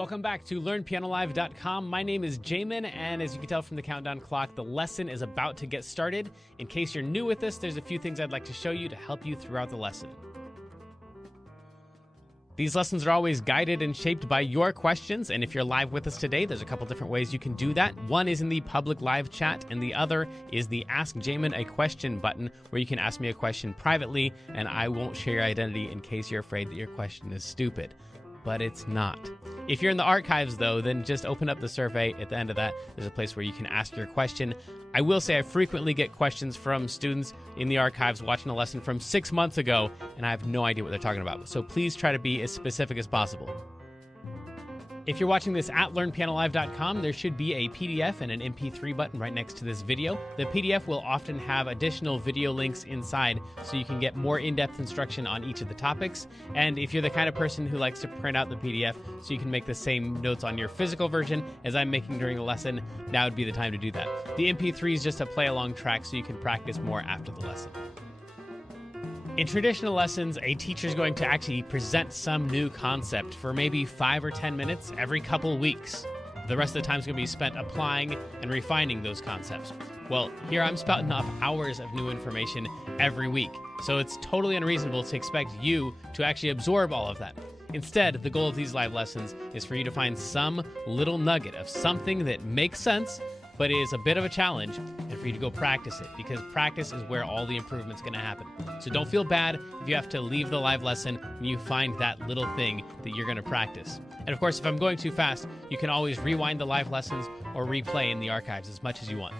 Welcome back to LearnPianoLive.com. My name is Jamin, and as you can tell from the countdown clock, the lesson is about to get started. In case you're new with this, there's a few things I'd like to show you to help you throughout the lesson. These lessons are always guided and shaped by your questions, and if you're live with us today, there's a couple different ways you can do that. One is in the public live chat, and the other is the Ask Jamin a Question button, where you can ask me a question privately, and I won't share your identity in case you're afraid that your question is stupid. But it's not. If you're in the archives, though, then just open up the survey. At the end of that, there's a place where you can ask your question. I will say I frequently get questions from students in the archives watching a lesson from 6 months ago, and I have no idea what they're talking about. So please try to be as specific as possible. If you're watching this at LearnPianoLive.com, there should be a PDF and an MP3 button right next to this video. The PDF will often have additional video links inside so you can get more in-depth instruction on each of the topics. And if you're the kind of person who likes to print out the PDF so you can make the same notes on your physical version as I'm making during the lesson, now would be the time to do that. The MP3 is just a play-along track so you can practice more after the lesson. In traditional lessons, a teacher is going to actually present some new concept for maybe 5 or 10 minutes every couple weeks. The rest of the time is going to be spent applying and refining those concepts. Well, here I'm spouting off hours of new information every week, so it's totally unreasonable to expect you to actually absorb all of that. Instead, the goal of these live lessons is for you to find some little nugget of something that makes sense, but is a bit of a challenge, and for you to go practice it, because practice is where all the improvement's going to happen. So don't feel bad if you have to leave the live lesson when you find that little thing that you're going to practice. And of course, if I'm going too fast, you can always rewind the live lessons or replay in the archives as much as you want.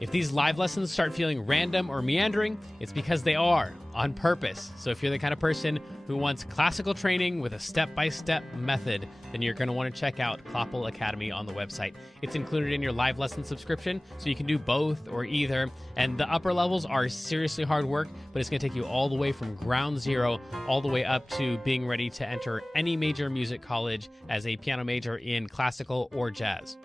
If these live lessons start feeling random or meandering, it's because they are, on purpose. So if you're the kind of person who wants classical training with a step-by-step method, then you're going to want to check out Kloppel Academy on the website. It's included in your live lesson subscription, so you can do both or either. And the upper levels are seriously hard work, but it's going to take you all the way from ground zero, all the way up to being ready to enter any major music college as a piano major in classical or jazz.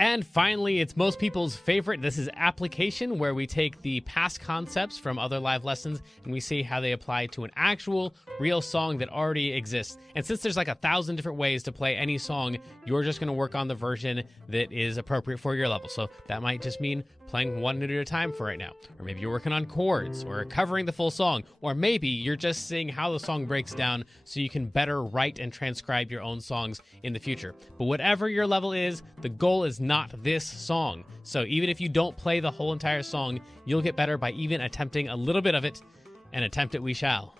And finally, it's most people's favorite. This is application, where we take the past concepts from other live lessons and we see how they apply to an actual, real song that already exists. And since there's like 1,000 different ways to play any song, you're just going to work on the version that is appropriate for your level. So that might just mean playing one note at a time for right now. Or maybe you're working on chords or covering the full song. Or maybe you're just seeing how the song breaks down so you can better write and transcribe your own songs in the future. But whatever your level is, the goal is not this song. So even if you don't play the whole entire song, you'll get better by even attempting a little bit of it, and attempt it we shall.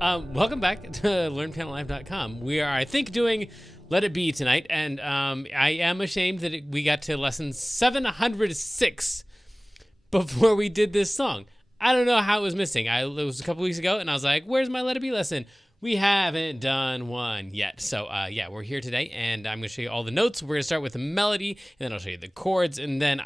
Welcome back to LearnPianoLive.com. We are, I think, doing Let It Be tonight, and I am ashamed that we got to lesson 706 before we did this song. I don't know how it was missing. It was a couple weeks ago, and I was like, where's my Let It Be lesson? We haven't done one yet. So, yeah, we're here today, and I'm going to show you all the notes. We're going to start with the melody, and then I'll show you the chords, and then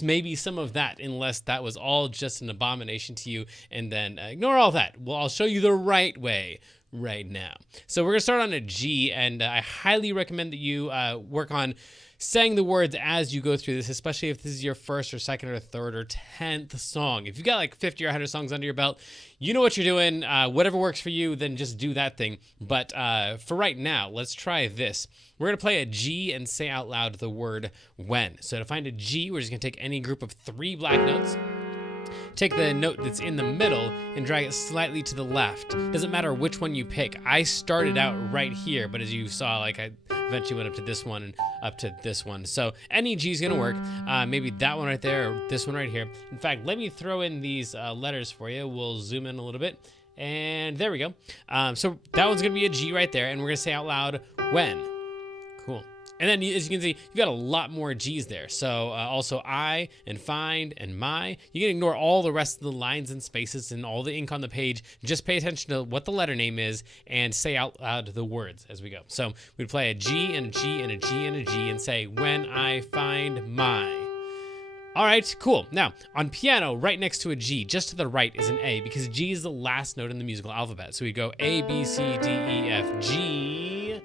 maybe some of that, unless that was all just an abomination to you, and then ignore all that. Well, I'll show you the right way right now. So we're going to start on a G, and I highly recommend that you work on saying the words as you go through this, especially if this is your first or second or third or 10th song. If you've got like 50 or 100 songs under your belt, you know what you're doing. Whatever works for you, then just do that thing. But for right now, let's try this. We're going to play a G and say out loud the word when. So to find a G, we're just going to take any group of 3 black notes. Take the note that's in the middle and drag it slightly to the left. Doesn't matter which one you pick. I started out right here, but as you saw, like I eventually went up to this one and up to this one. So any G is gonna work. Maybe that one right there or this one right here. In fact, let me throw in these letters for you. We'll zoom in a little bit. And there we go. So that one's gonna be a G right there, and we're gonna say out loud, when. Cool. And then, as you can see, you've got a lot more G's there. So also I and find and my. You can ignore all the rest of the lines and spaces and all the ink on the page. Just pay attention to what the letter name is and say out loud the words as we go. So we'd play a G and a G and a G and a G and say, when I find my. All right, cool. Now, on piano, right next to a G, just to the right is an A, because G is the last note in the musical alphabet. So we go A, B, C, D, E, F, G,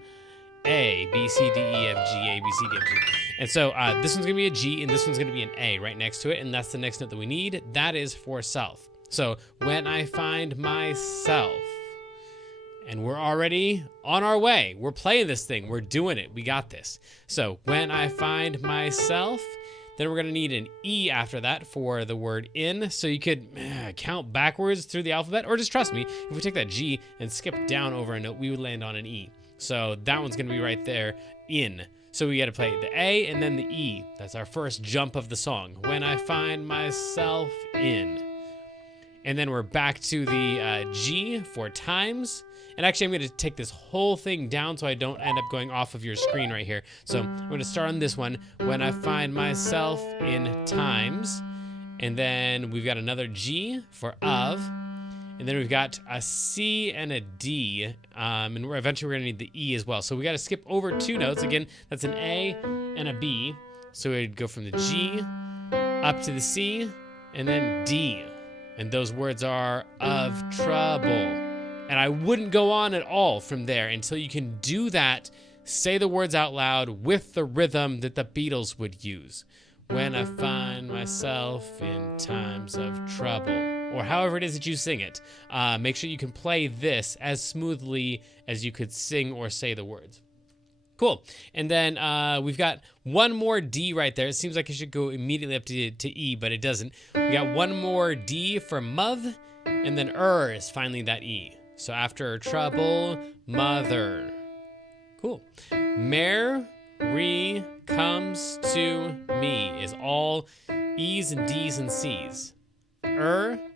A, B, C, D, E, F, G, A, B, C, D, F, G. And so this one's going to be a G, and this one's going to be an A right next to it, and that's the next note that we need. That is for self. So when I find myself, and we're already on our way. We're playing this thing. We're doing it. We got this. So when I find myself, then we're going to need an E after that for the word in. So you could count backwards through the alphabet, or just trust me, if we take that G and skip down over a note, we would land on an E. So that one's going to be right there, in. So we got to play the A and then the E. That's our first jump of the song. When I find myself in. And then we're back to the G for times. And actually, I'm going to take this whole thing down so I don't end up going off of your screen right here. So I'm going to start on this one. When I find myself in times. And then we've got another G for of. And then we've got a C and a D, and eventually we're gonna need the E as well. So we gotta skip over 2 notes. Again, that's an A and a B. So we'd go from the G up to the C and then D. And those words are of trouble. And I wouldn't go on at all from there until you can do that, say the words out loud with the rhythm that the Beatles would use. When I find myself in times of trouble. Or however it is that you sing it. Make sure you can play this as smoothly as you could sing or say the words. Cool. And then we've got one more D right there. It seems like it should go immediately up to E, but it doesn't. We got one more D for mother, and then is finally that E. So after trouble, mother. Cool. Mary comes to me is all E's and D's and C's.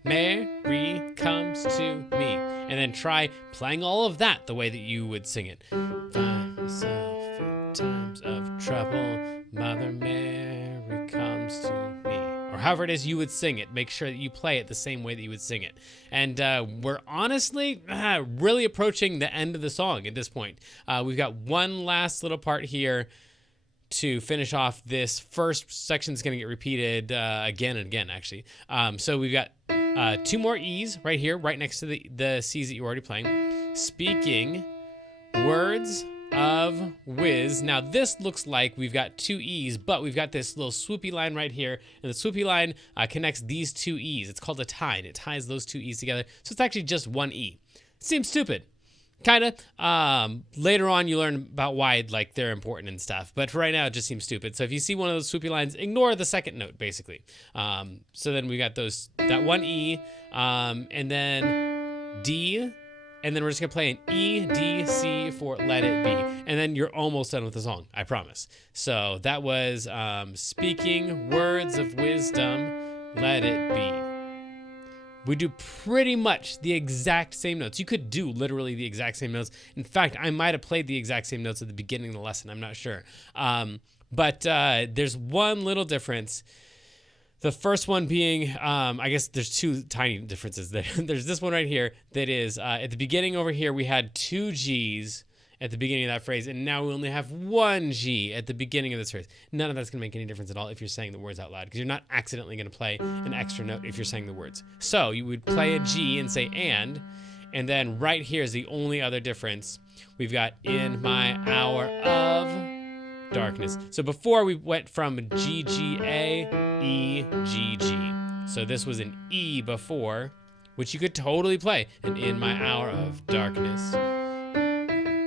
Mary comes to me. And then try playing all of that the way that you would sing it. Find myself in times of trouble. Mother Mary comes to me. Or however it is you would sing it. Make sure that you play it the same way that you would sing it. And we're honestly really approaching the end of the song at this point. We've got one last little part here to finish off this first section. Is going to get repeated again and again, actually. So we've got 2 more E's right here, right next to the C's that you're already playing. Speaking words of whiz. Now this looks like we've got 2 E's, but we've got this little swoopy line right here, and the swoopy line connects these 2 E's. It's called a tie, and it ties those 2 E's together. So it's actually just 1 E. Seems stupid. Kind of. Later on, you learn about why they're important and stuff. But for right now, it just seems stupid. So if you see one of those swoopy lines, ignore the second note, basically. So then we got that 1 E, and then D, and then we're just going to play an E, D, C for Let It Be. And then you're almost done with the song, I promise. So that was speaking words of wisdom, let it be. we do pretty much the exact same notes. You could do literally the exact same notes. In fact, I might have played the exact same notes at the beginning of the lesson. I'm not sure. But there's one little difference. The first one being, I guess there's two tiny differences there. There's this one right here that is, at the beginning over here, we had 2 Gs at the beginning of that phrase, and now we only have 1 G at the beginning of this phrase. None of that's going to make any difference at all if you're saying the words out loud, because you're not accidentally going to play an extra note if you're saying the words. So you would play a G and say and then right here is the only other difference. We've got in my hour of darkness. So before we went from G, G, A, E, G, G. So this was an E before, which you could totally play. And in my hour of darkness.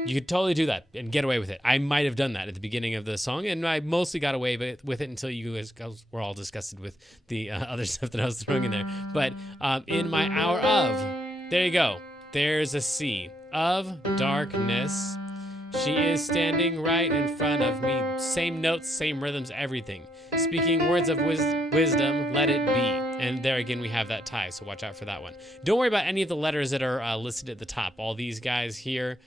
You could totally do that and get away with it. I might have done that at the beginning of the song, and I mostly got away with it until you guys were all disgusted with the other stuff that I was throwing in there. But in my hour of, there you go. There's a C. Of darkness. She is standing right in front of me. Same notes, same rhythms, everything. Speaking words of wisdom, let it be. And there again, we have that tie, so watch out for that one. Don't worry about any of the letters that are listed at the top. All these guys here,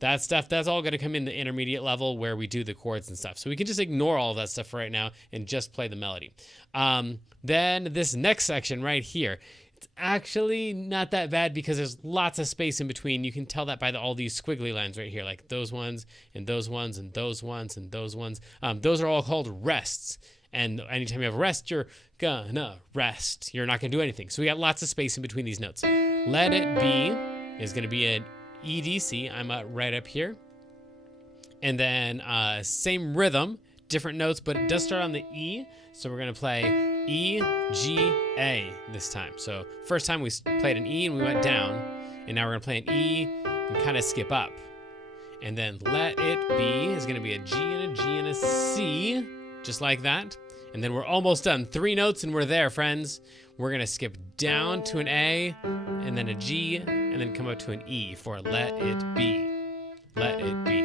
that stuff, that's all going to come in the intermediate level where we do the chords and stuff. So we can just ignore all of that stuff for right now and just play the melody. Then this next section right here, it's actually not that bad because there's lots of space in between. You can tell that by all these squiggly lines right here, like those ones and those ones and those ones and those ones. Those are all called rests. And anytime you have a rest, you're gonna rest. You're not gonna do anything. So we got lots of space in between these notes. Let it be is gonna be an EDC, I'm right up here. And then same rhythm, different notes, but it does start on the E. So we're gonna play E, G, A this time. So first time we played an E and we went down, and now we're gonna play an E and kind of skip up. And then let it be is gonna be a G and a G and a C, just like that. And then we're almost done. 3 notes and we're there, friends. We're gonna skip down to an A and then a G and then come up to an E for let it be. Let it be.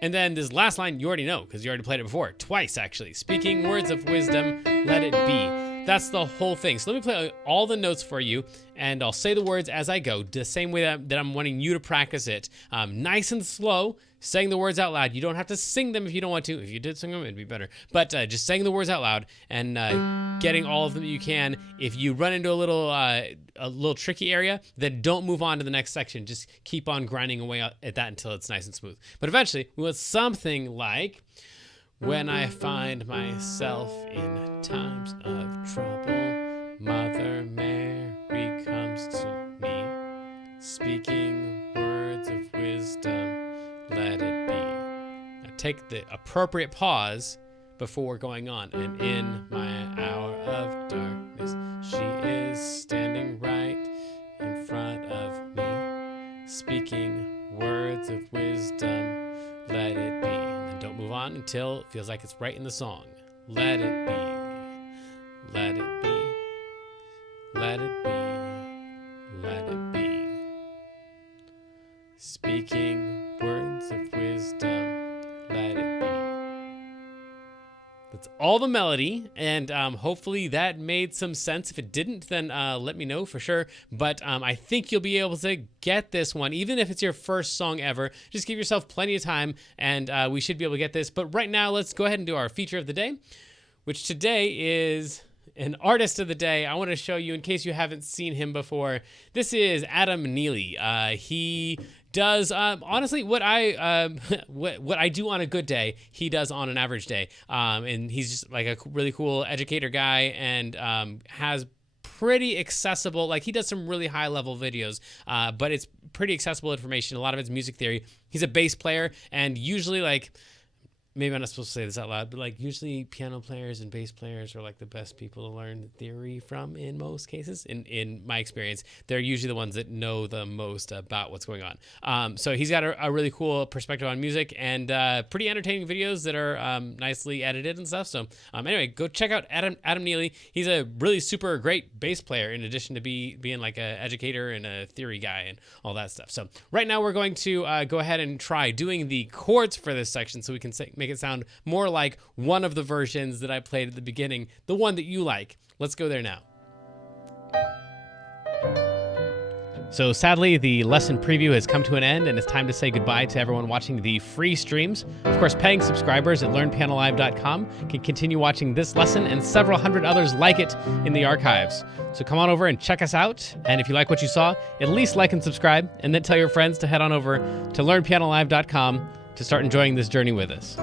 And then this last line you already know because you already played it before. Twice, actually. Speaking words of wisdom, let it be. That's the whole thing. So let me play all the notes for you, and I'll say the words as I go, the same way that I'm wanting you to practice it. Nice and slow, saying the words out loud. You don't have to sing them if you don't want to. If you did sing them, it'd be better. But just saying the words out loud and getting all of them you can. If you run into a little tricky area, then don't move on to the next section. Just keep on grinding away at that until it's nice and smooth. But eventually, we want something like, when I find myself in times of trouble, Mother Mary comes to me, speaking words of wisdom, let it be. Now take the appropriate pause before going on. And in my hour of darkness, she is standing right in front of me, speaking words of wisdom, let it be. Don't move on until it feels like it's right in the song. Let it be. Let it be. Let it be. Let it be. Speaking words of wisdom. Let it be. That's all the melody, and hopefully that made some sense. If it didn't, then let me know for sure. But I think you'll be able to get this one, even if it's your first song ever. Just give yourself plenty of time, and we should be able to get this. But right now, let's go ahead and do our feature of the day, which today is an artist of the day. I want to show you, in case you haven't seen him before, this is Adam Neely. He does honestly what I do on a good day, he does on an average day, and he's just like a really cool educator guy, and has pretty accessible, like he does some really high level videos, but it's pretty accessible information. A lot of it's music theory. He's a bass player, and usually, like, maybe I'm not supposed to say this out loud, but like usually piano players and bass players are like the best people to learn theory from in most cases. In my experience, they're usually the ones that know the most about what's going on. So he's got a really cool perspective on music, and pretty entertaining videos that are nicely edited and stuff. So anyway, go check out Adam Neely. He's a really super great bass player in addition to being like an educator and a theory guy and all that stuff. So right now we're going to go ahead and try doing the chords for this section so we can make it sound more like one of the versions that I played at the beginning, the one that you like. Let's go there now. So sadly, the lesson preview has come to an end, and it's time to say goodbye to everyone watching the free streams. Of course, paying subscribers at learnpianolive.com can continue watching this lesson and several hundred others like it in the archives. So come on over and check us out, and if you like what you saw, at least like and subscribe, and then tell your friends to head on over to learnpianolive.com to start enjoying this journey with us.